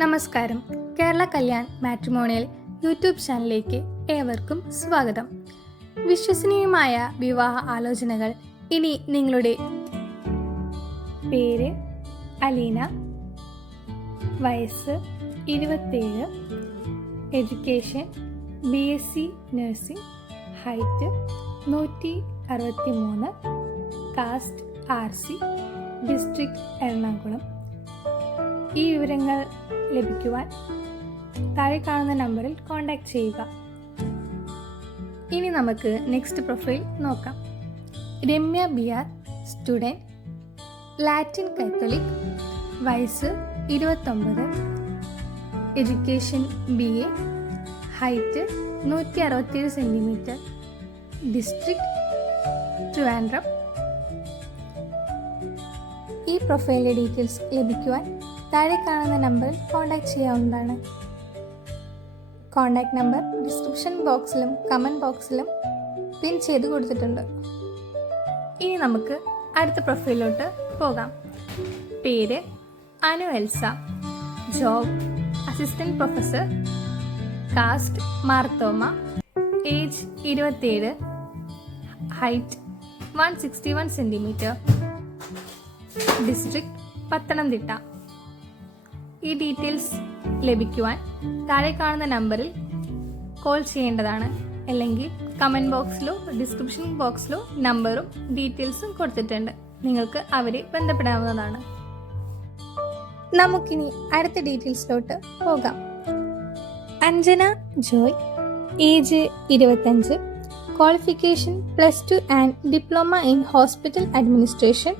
നമസ്കാരം. Kerala Kalyan matrimonial YouTube ചാനലിലേക്ക് ഏവർക്കും സ്വാഗതം. വിശ്വസനീയമായ വിവാഹ ആലോചനകൾ. ഇനി നിങ്ങളുടെ പേര് അലീന, വയസ്സ് 27, education BSc nursing, height 163, caste RC, district Ernakulam. ഈ വിവരങ്ങൾ ലഭിക്കുവാൻ താഴെ കാണുന്ന നമ്പറിൽ കോൺടാക്ട് ചെയ്യുക. ഇനി നമുക്ക് നെക്സ്റ്റ് പ്രൊഫൈൽ നോക്കാം. Ramya BR, student, Latin Catholic, വയസ്സ് 29, education BA, height 167 centimetre, district Trivandrum. ഈ പ്രൊഫൈലിൻ്റെ ഡീറ്റെയിൽസ് ലഭിക്കുവാൻ താഴെ കാണുന്ന നമ്പറിൽ കോൺടാക്ട് ചെയ്യാവുന്നതാണ്. കോൺടാക്ട് നമ്പർ ഡിസ്ക്രിപ്ഷൻ ബോക്സിലും കമൻറ്റ് ബോക്സിലും പിൻ ചെയ്ത് കൊടുത്തിട്ടുണ്ട്. ഇനി നമുക്ക് അടുത്ത പ്രൊഫൈലിലോട്ട് പോകാം. പേര് Anu Elsa, job assistant professor, caste Marthoma, age 27, height 161 centimetre, district Pathanamthitta. ഈ ഡീറ്റെയിൽസ് ലഭിക്കുവാൻ താഴെ കാണുന്ന നമ്പറിൽ കോൾ ചെയ്യേണ്ടതാണ്. അല്ലെങ്കിൽ കമൻറ്റ് ബോക്സിലോ ഡിസ്ക്രിപ്ഷൻ ബോക്സിലോ നമ്പറും ഡീറ്റെയിൽസും കൊടുത്തിട്ടുണ്ട്. നിങ്ങൾക്ക് അവരെ ബന്ധപ്പെടാവുന്നതാണ്. നമുക്കിനി അടുത്ത ഡീറ്റെയിൽസിലോട്ട് പോകാം. Anjana Joy, age 25, qualification +2 and diploma in hospital administration,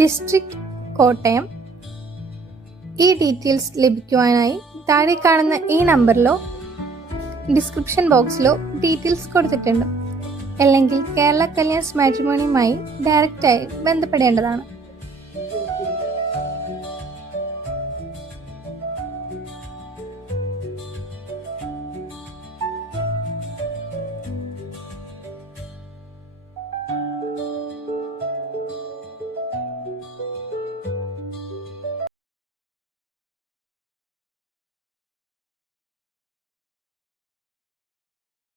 district Kottayam. ഈ ഡീറ്റെയിൽസ് ലഭിക്കുവാനായി താഴെ കാണുന്ന ഈ നമ്പറിലോ ഡിസ്ക്രിപ്ഷൻ ബോക്സിലോ ഡീറ്റെയിൽസ് കൊടുത്തിട്ടുണ്ട്. അല്ലെങ്കിൽ കേരള കല്യാൺ മാട്രിമോണിയുമായി ഡയറക്റ്റായി ബന്ധപ്പെടേണ്ടതാണ്.